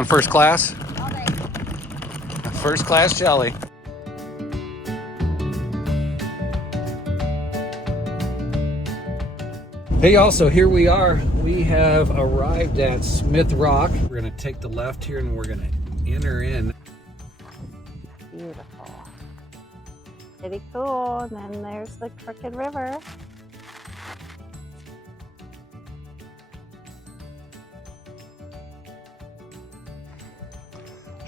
On first class? All day. First class jelly. Hey y'all, so here we are. We have arrived at Smith Rock. We're gonna take the left here and we're gonna enter in. Beautiful. Pretty cool. And then there's the Crooked River.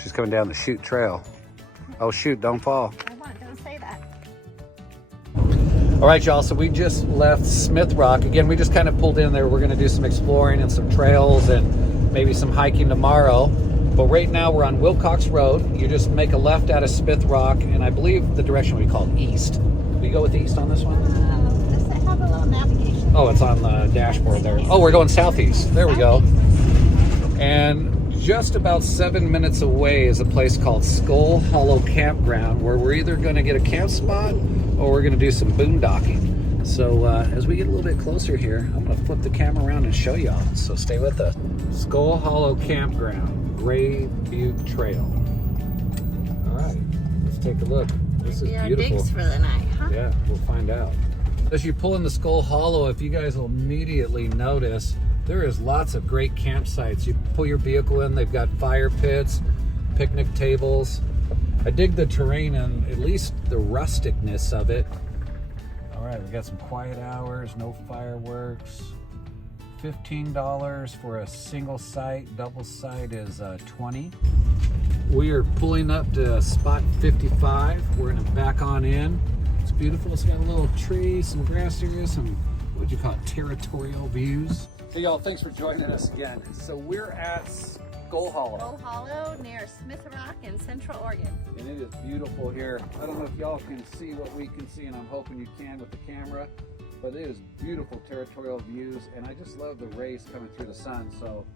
She's coming down the chute trail. Oh shoot, don't fall. Don't say that. All right, y'all, so we just left Smith Rock. Again, we just kind of pulled in there. We're gonna do some exploring and some trails and maybe some hiking tomorrow. But right now we're on Wilcox Road. You just make a left out of Smith Rock, and I believe the direction we call east. We go with east on this one? Does it have a little navigation? Oh, it's on the dashboard there. Oh, we're going southeast. There we go. And just about 7 minutes away is a place called Skull Hollow Campground, where we're either going to get a camp spot or we're going to do some boondocking. So as we get a little bit closer here, I'm going to flip the camera around and show y'all. So stay with us. Skull Hollow Campground, Gray Butte Trail. All right, let's take a look. This is beautiful. Digs for the night, huh? Yeah, we'll find out. As you pull into Skull Hollow, if you guys will immediately notice, there is lots of great campsites. You pull your vehicle in, they've got fire pits, picnic tables. I dig the terrain and at least the rusticness of it. All right, we got some quiet hours, no fireworks. $15 for a single site, double site is $20. We are pulling up to spot 55. We're gonna back on in. It's beautiful, it's got a little tree, some grass area, some, what do you call it, territorial views. Hey y'all, thanks for joining us again. So we're at Skull Hollow. Skull Hollow near Smith Rock in Central Oregon. And it is beautiful here. I don't know if y'all can see what we can see, and I'm hoping you can with the camera, but it is beautiful territorial views, and I just love the rays coming through the sun. So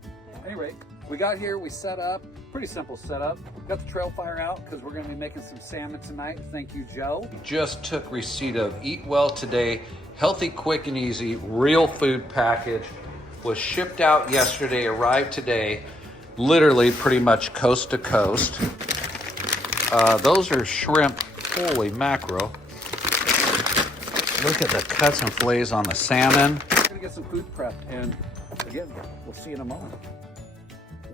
anyway, we got here, we set up, pretty simple setup. Got the trail fire out because we're gonna be making some salmon tonight. Thank you, Joe. Just took receipt of Eat Well Today, healthy, quick and easy, real food package. Was shipped out yesterday, arrived today, literally pretty much coast to coast. Those are shrimp, holy mackerel. Look at the cuts and fillets on the salmon. We're gonna get some food prepped, and again, we'll see you in a moment.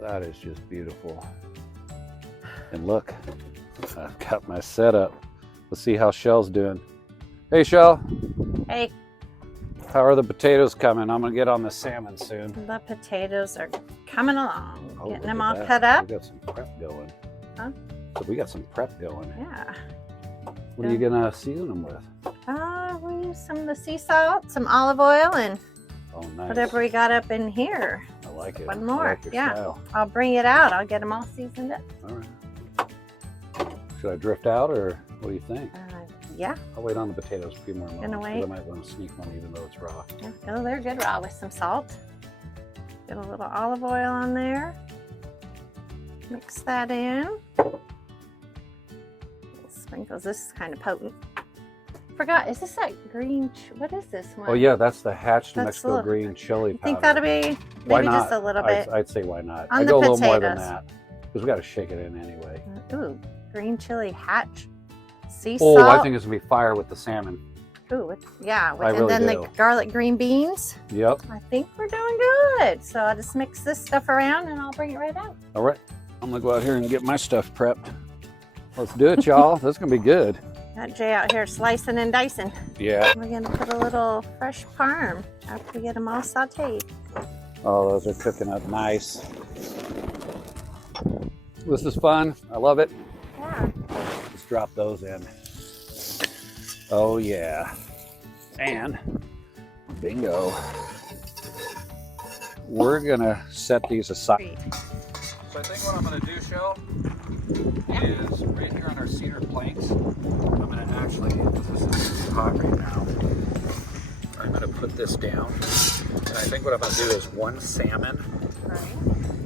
That is just beautiful. And look, I've got my setup. Let's see how Shell's doing. Hey, Shell. Hey. How are the potatoes coming? I'm gonna get on the salmon soon. The potatoes are coming along. Oh, getting them all cut up. We got some prep going. Huh? So we got some prep going. Yeah. What are you gonna season them with? We use some of the sea salt, some olive oil, and Nice. whatever we got up in here. I like it. One more. I like your Yeah. style. I'll bring it out. I'll get them all seasoned up. All right. Should I drift out, or what do you think? Yeah. I'll wait on the potatoes a few more moments. Gonna wait? I might want to sneak one even though it's raw. Yeah. Oh, they're good raw with some salt. Get a little olive oil on there. Mix that in. Sprinkles. This is kind of potent. Forgot, is this that green? What is this one? Oh yeah, that's the hatched That's Mexico little, green chili powder. I think that'll be Why maybe not? just a little bit. I'd say why not. On I the go a little more than potatoes. that because we got to shake it in anyway. Ooh, green chili hatch. Sea Oh, salt. I think it's gonna be fire with the salmon. Ooh, yeah. I And really then do. the garlic green beans. Yep. I think we're doing good. So I'll just mix this stuff around and I'll bring it right out. All right. I'm gonna go out here and get my stuff prepped. Let's do it, y'all. This is gonna be good. Got Jay out here slicing and dicing. Yeah. We're gonna put a little fresh parm after we get them all sauteed. Oh, those are cooking up nice. This is fun. I love it. Yeah. Let's drop those in. Oh yeah. And bingo. We're gonna set these aside. So I think what I'm gonna do, Shell, is right here on our cedar planks, I'm gonna actually, this is hot right now, I'm gonna put this down. And I think what I'm gonna do is one salmon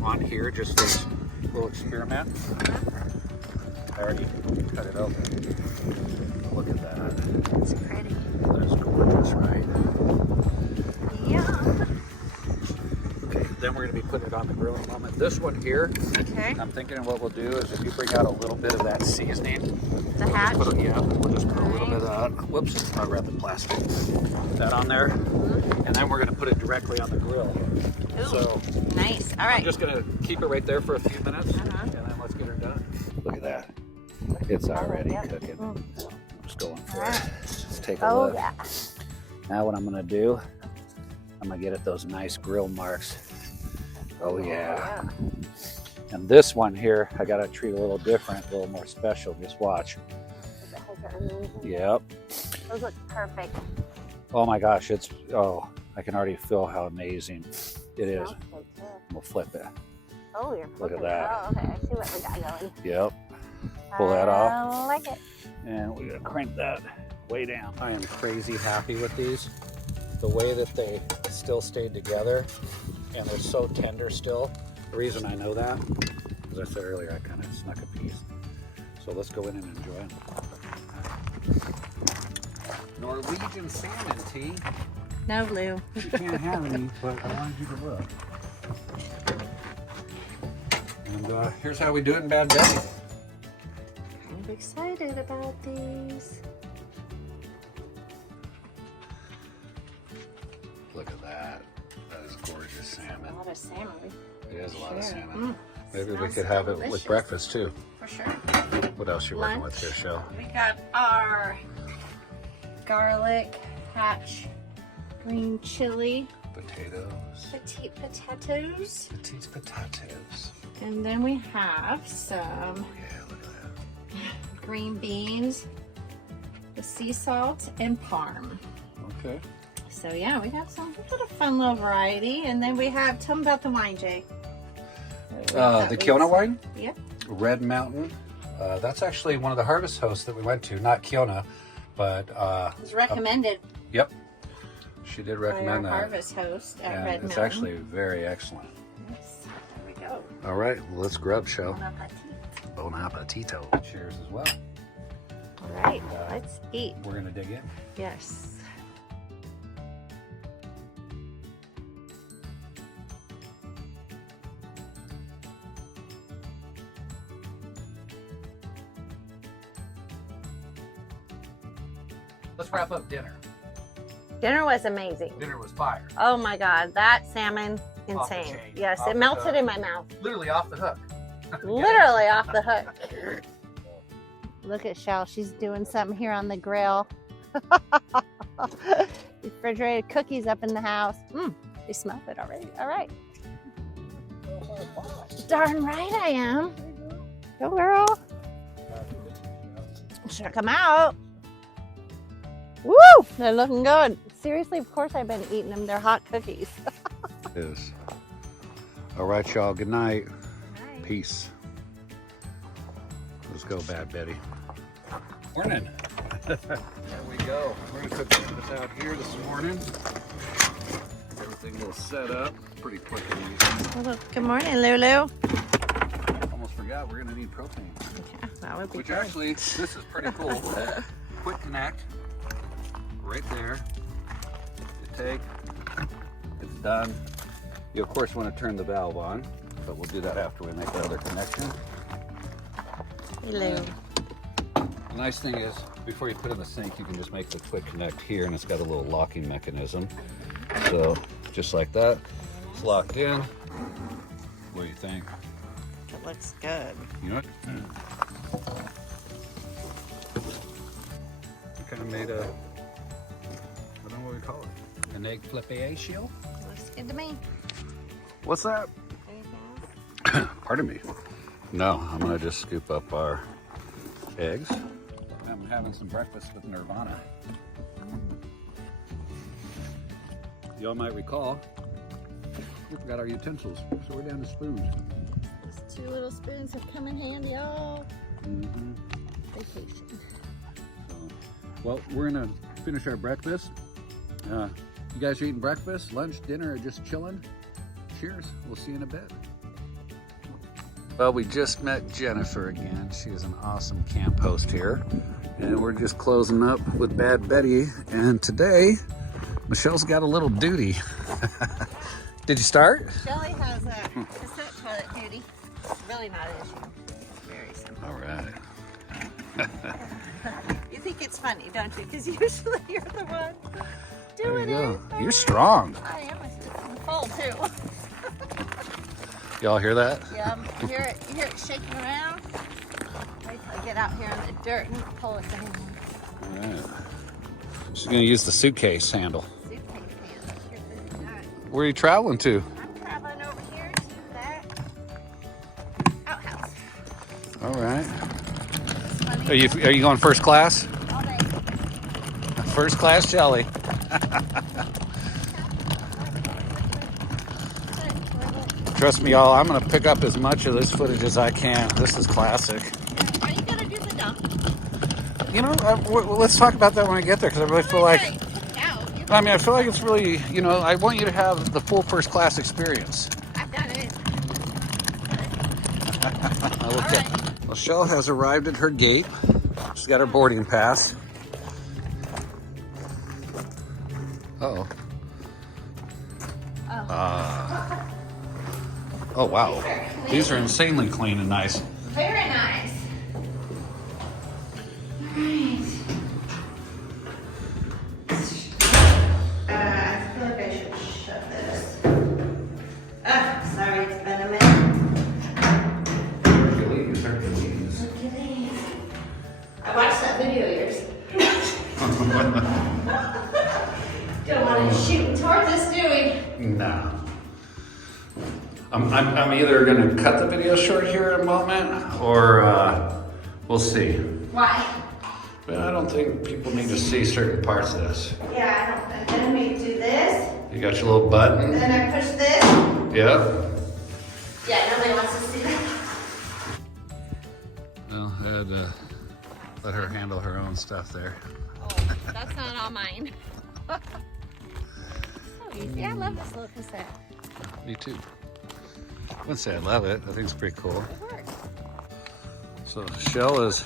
on here, just this little experiment. I already cut it open. Look at that. It's pretty. That is gorgeous, right? Yeah. Okay, then we're going to be putting it on the grill in a moment. This one here, Okay. I'm thinking what we'll do is if you bring out a little bit of that seasoning. The hatch. We'll just put a little bit of that. Whoops, I grabbed the plastic. That on there. And then we're going to put it directly on the grill. Ooh, so nice. All right. I'm just going to keep it right there for a few minutes. And then let's get her done. Look at that. It's already cooking. I'm just going for it. Let's take a look. Yeah. Now what I'm going to do, I'm going to get at those nice grill marks. Oh yeah. And this one here, I got to treat a little different, a little more special. Just watch. Yep. Those look perfect. Oh my gosh, I can already feel how amazing it is. We'll flip it. Oh, you're Look at that. Oh, okay. I see what we got going. Yep. Pull that off. I like it. And we're going to crank that way down. I am crazy happy with these. The way that they still stayed together and they're so tender still. The reason I know that, as I said earlier, I kind of snuck a piece. So let's go in and enjoy them. Norwegian salmon, T. No, Lou. You can't have any, but I wanted you to look. And here's how we do it in Bad Betty. Kind of excited about these. Look at that. That is gorgeous salmon. A lot of salmon. It is a lot of salmon. Maybe we Smells could have it delicious. with breakfast too. For sure. What else you working Lunch. with here, Shell? We got our garlic, hatch, green chili, Potatoes. petite potatoes, Petite potatoes. and then we have some Yeah, look at that. green beans, the sea salt, and parm. Okay. So yeah, we got some little fun little variety, and then we have. Tell them about the wine, Jay. The Kiona wine? Yep. Red Mountain. That's actually one of the harvest hosts that we went to. Not Kiona, but It was recommended yep. She did by our recommend that. harvest host at And Red it's Mountain. actually very excellent. Yes. There we go. All right, well, let's grub, Shell. Bon appetit. Bon appetito. Cheers as well. All right, let's eat. We're gonna dig in. Yes. Let's wrap up dinner. Dinner was amazing. Dinner was fire. Oh my God, that salmon, Off the insane. chain. Yes, Off it the melted hook. in my mouth. Literally off the hook. Literally off the hook. Look at Shell, she's doing something here on the grill. Refrigerated cookies up in the house. They smell it already. All right. Darn right I am. Go girl. Check them out. Woo! They're looking good. Seriously, of course I've been eating them. They're hot cookies. It is. All right, y'all. Good night. Nice. Peace. Let's go, Bad Betty. Morning. There we go. We're gonna cook this out here this morning. Everything will set up pretty quick and easy. Well, good morning, Lulu. Almost forgot we're gonna need propane. Yeah, that would be Which good. actually, this is pretty cool. Quick connect. Right there. You take. It's done. You of course want to turn the valve on, but we'll do that after we make the other connection. Hello. The nice thing is, before you put it in the sink, you can just make the quick connect here, and it's got a little locking mechanism. So, just like that, it's locked in. What do you think? It looks good. You know what? I kind of made a, I don't know what we call it, an egg flippation. Looks good to me. What's that? Anything else? Pardon me. No, I'm gonna just scoop up our eggs. I'm having some breakfast with Nirvana. Y'all might recall, we forgot our utensils, so we're down to spoons. These two little spoons have come in handy all vacation. So, well, we're gonna finish our breakfast. You guys are eating breakfast, lunch, dinner, or just chilling? Cheers. We'll see you in a bit. Well, we just met Jennifer again. She is an awesome camp host here. And we're just closing up with Bad Betty. And today, Michelle's got a little duty. Did you start? Shelly has a cassette toilet duty. It's really not an issue. It's very simple. All right. You think it's funny, don't you? Because usually you're the one doing it. You're strong. I am. It's full too. Y'all hear that? Yeah, you hear it shaking around. Wait till I get out here in the dirt and pull it down. All right. She's gonna use the suitcase handle. Suitcase handle. Here, this is not. Where are you traveling to? I'm traveling over here to that outhouse. All right. Funny. Are you going first class? All day. First class Shelly. Trust me, y'all, I'm gonna pick up as much of this footage as I can. This is classic. Are you gonna do the dump? You know, let's talk about that when I get there, because I really feel like, I mean, I feel like it's really, you know, I want you to have the full first class experience. I've done it. Okay. Well, Shell has arrived at her gate. She's got her boarding pass. Uh-oh. Oh, wow. These are insanely clean and nice. Very nice. Alright. I feel like I should shut this. Sorry, it's been a minute. Hercules. Hercules. I watched that video of yours. Don't want to shoot towards us, do we? No. I'm either going to cut the video short here in a moment, or we'll see. Why? But I don't think people need to see certain parts of this. Yeah, I don't think. Then we do this. You got your little button? And then I push this. Yep. Yeah, nobody wants to see that. Well, I had to let her handle her own stuff there. Oh, that's not all mine. So easy. I love this little cassette. Me too. I wouldn't say I love it. I think it's pretty cool. It works. So Shell is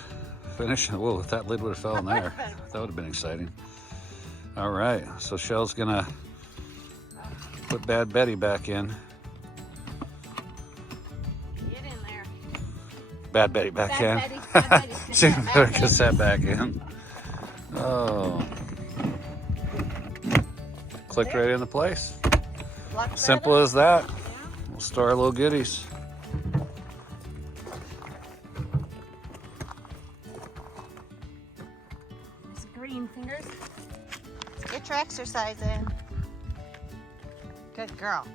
finishing. Whoa, if that lid would have fell in there, that would have been exciting. All right, so Shell's gonna put Bad Betty back in. Get in there. Bad Betty back Bad in. Betty, Bad Betty's She cassette put her back in. cassette back in. Oh. Clicked right into place. Lock that Simple up. as that. We'll store our little goodies. Those green fingers. Get your exercise in. Good girl.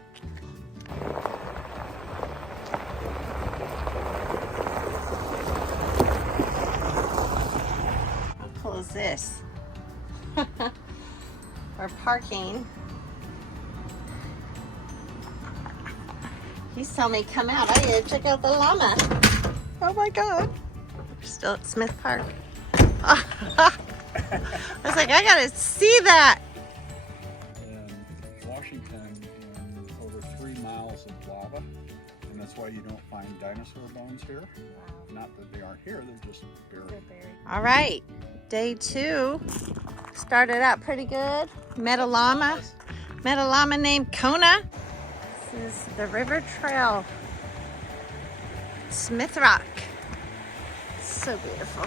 How cool is this? We're parking. He's telling me come out. I need to check out the llama. Oh my God. We're still at Smith Park. I was like, I gotta see that. In Washington, in over 3 miles of lava, and that's why you don't find dinosaur bones here. Not that they aren't here, they're just buried. All right, day 2 started out pretty good. Met a llama named Kona. This is the river trail, Smith Rock. So beautiful.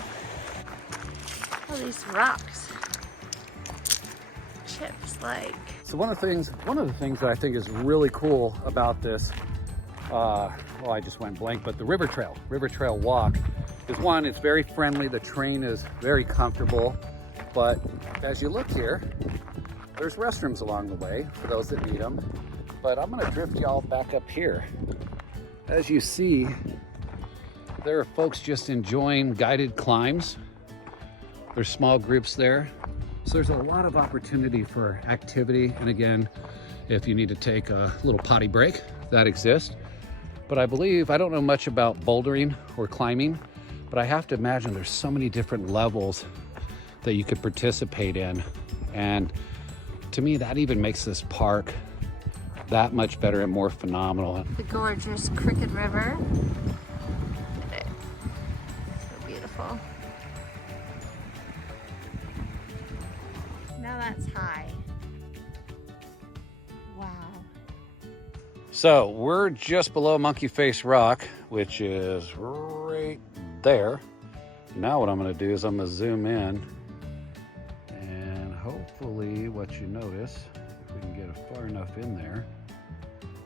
All these rocks, chips like. So one of the things that I think is really cool about this, well, I just went blank, but the river trail walk is one, it's very friendly. The terrain is very comfortable, but as you look here, there's restrooms along the way for those that need them. But I'm gonna drift y'all back up here. As you see, there are folks just enjoying guided climbs. There's small groups there. So there's a lot of opportunity for activity. And again, if you need to take a little potty break, that exists. But I believe, I don't know much about bouldering or climbing, but I have to imagine there's so many different levels that you could participate in. And to me, that even makes this park that much better and more phenomenal. The gorgeous Crooked River. Look at it. So beautiful. Now that's high. Wow. So we're just below Monkey Face Rock, which is right there. Now what I'm going to do is I'm going to zoom in, and hopefully what you notice, if we can get it far enough in there,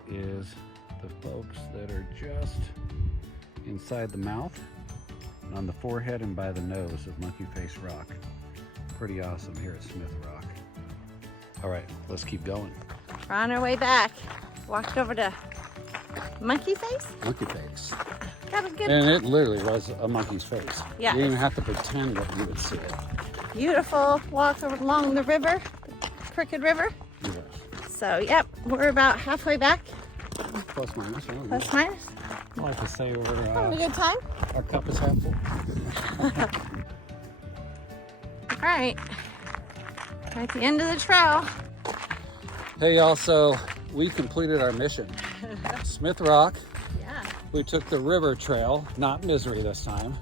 is the folks that are just inside the mouth, on the forehead, and by the nose of Monkey Face Rock. Pretty awesome here at Smith Rock. All right, let's keep going. We're on our way back. Walked over to Monkey Face. Monkey Face. That was good. And it literally was a monkey's face. Yeah. You didn't even have to pretend that you would see it. Beautiful walk along the river, Crooked River. Yes. So, yep, we're about halfway back. Plus minus. I don't know. Plus minus. I like to say we're, Having a good time. our cup is half full. All right. We're at the end of the trail. Hey y'all, so we completed our mission. Smith Rock. Yeah. We took the river trail, not Misery this time.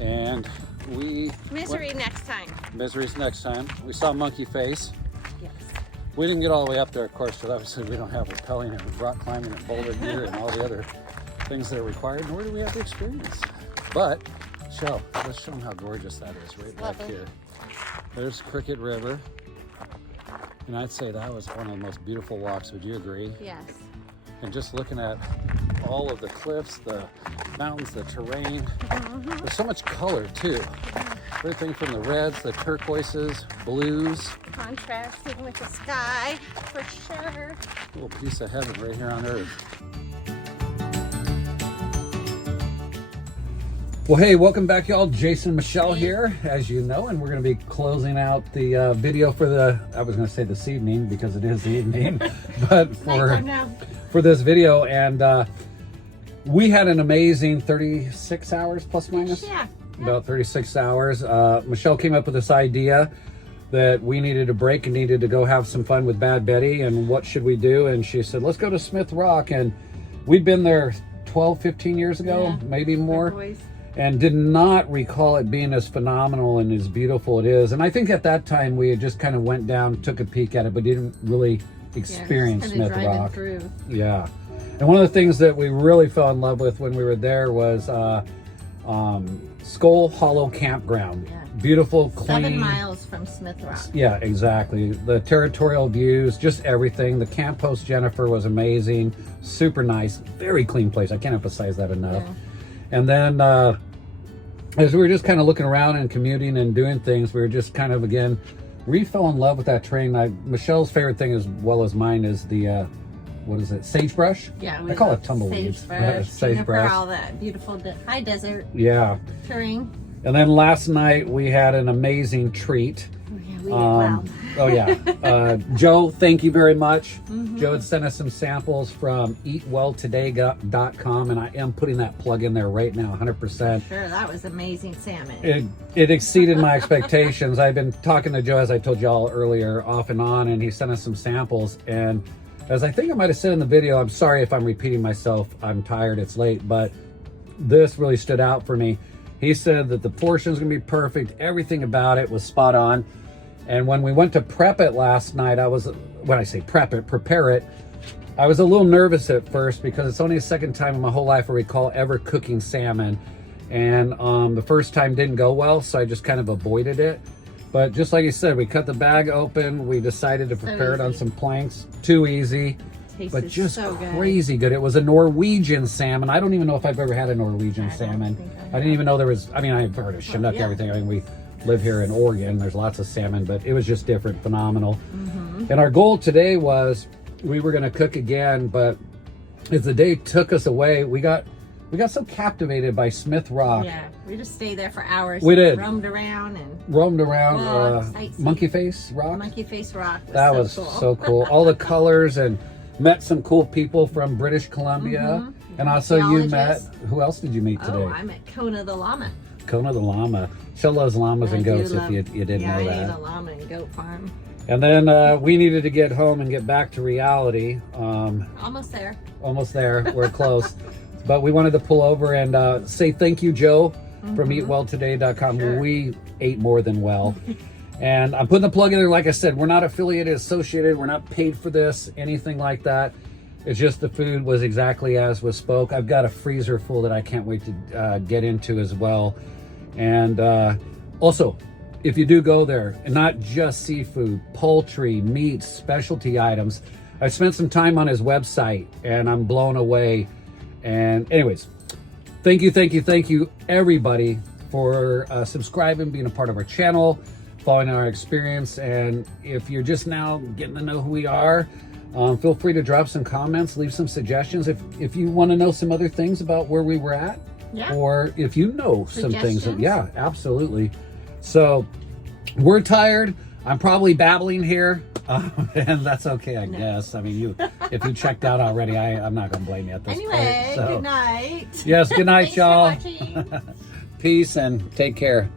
And we... Misery next time. Misery's next time. We saw Monkey Face. Yes. We didn't get all the way up there, of course, because obviously we don't have rappelling and rock climbing and boulder gear and all the other things that are required, nor do we have the experience. But, let's show them how gorgeous that is right back Lovely. here. There's Crooked River. And I'd say that was one of the most beautiful walks, would you agree? Yes. And just looking at all of the cliffs, the mountains, the terrain, there's so much color too. Everything from the reds, the turquoises, blues. Contrasting with the sky, for sure. A little piece of heaven right here on earth. Well, hey, welcome back, y'all. Jason and Michelle here, as you know, and we're going to be closing out the video for I was going to say this evening because it is the evening, but for this video. And we had an amazing 36 hours plus minus. Yeah. About 36 hours. Michelle came up with this idea that we needed a break and needed to go have some fun with Bad Betty, and what should we do? And she said, let's go to Smith Rock. And we'd been there 12, 15 years ago, maybe more. And did not recall it being as phenomenal and as beautiful it is. And I think at that time we had just kind of went down, took a peek at it, but didn't really experience Smith Rock. Yeah. And one of the things that we really fell in love with when we were there was Skull Hollow Campground. Yeah. Beautiful, clean. 7 miles from Smith Rock. Yeah, exactly. The territorial views, just everything. The camp host, Jennifer, was amazing. Super nice. Very clean place. I can't emphasize that enough. Yeah. And then as we were just kind of looking around and commuting and doing things, we were just kind of, again, we fell in love with that terrain. Michelle's favorite thing as well as mine is the, what is it, sagebrush? Yeah. I call it tumbleweeds. Sagebrush. All that beautiful high desert terrain. And then last night we had an amazing treat. Oh yeah. Joe, thank you very much. Joe had sent us some samples from eatwelltoday.com, and I am putting that plug in there right now, 100%. Sure, that was amazing salmon. It exceeded my expectations. I've been talking to Joe, as I told y'all earlier, off and on, and he sent us some samples. And as I think I might have said in the video, I'm sorry if I'm repeating myself. I'm tired, it's late, but this really stood out for me. He said that the portion's gonna be perfect. Everything about it was spot on. And when we went to prep it last night, when I say prepare it, I was a little nervous at first because it's only the second time in my whole life I recall ever cooking salmon. And the first time didn't go well, so I just kind of avoided it. But just like you said, we cut the bag open. We decided to prepare it on some planks. Too easy, but just so crazy good. It was a Norwegian salmon. I don't even know if I've ever had a Norwegian salmon. I didn't even know there was, I've heard of Chinook, everything. We live here in Oregon, there's lots of salmon, but it was just different, phenomenal. And our goal today was we were going to cook again, but as the day took us away, we got so captivated by Smith Rock. Yeah, we just stayed there for hours. We did. Roamed around. Monkey Face Rock. Monkey Face Rock. That was so cool. All the colors, and met some cool people from British Columbia. And also you met, who else did you meet today? Oh, I met Kona the llama. Kona the llama. She loves llamas and goats, if you didn't know that. Yeah, I ate a llama and goat farm. And then we needed to get home and get back to reality. Almost there. Almost there. We're close. But we wanted to pull over and say thank you, Joe, from eatwelltoday.com. Sure. We ate more than well. And I'm putting the plug in there. Like I said, we're not affiliated, associated. We're not paid for this, anything like that. It's just the food was exactly as was spoke. I've got a freezer full that I can't wait to get into as well. And also, if you do go there, and not just seafood, poultry, meats, specialty items, I spent some time on his website and I'm blown away. And anyways, thank you everybody for subscribing, being a part of our channel, following our experience. And if you're just now getting to know who we are, feel free to drop some comments, leave some suggestions. If you want to know some other things about where we were at, or if you know some things, yeah, absolutely. So we're tired. I'm probably babbling here, and that's okay, I guess. I mean, if you checked out already, I'm not going to blame you at this point. So. Good night. Yes, good night, y'all. Thanks for watching. Peace and take care.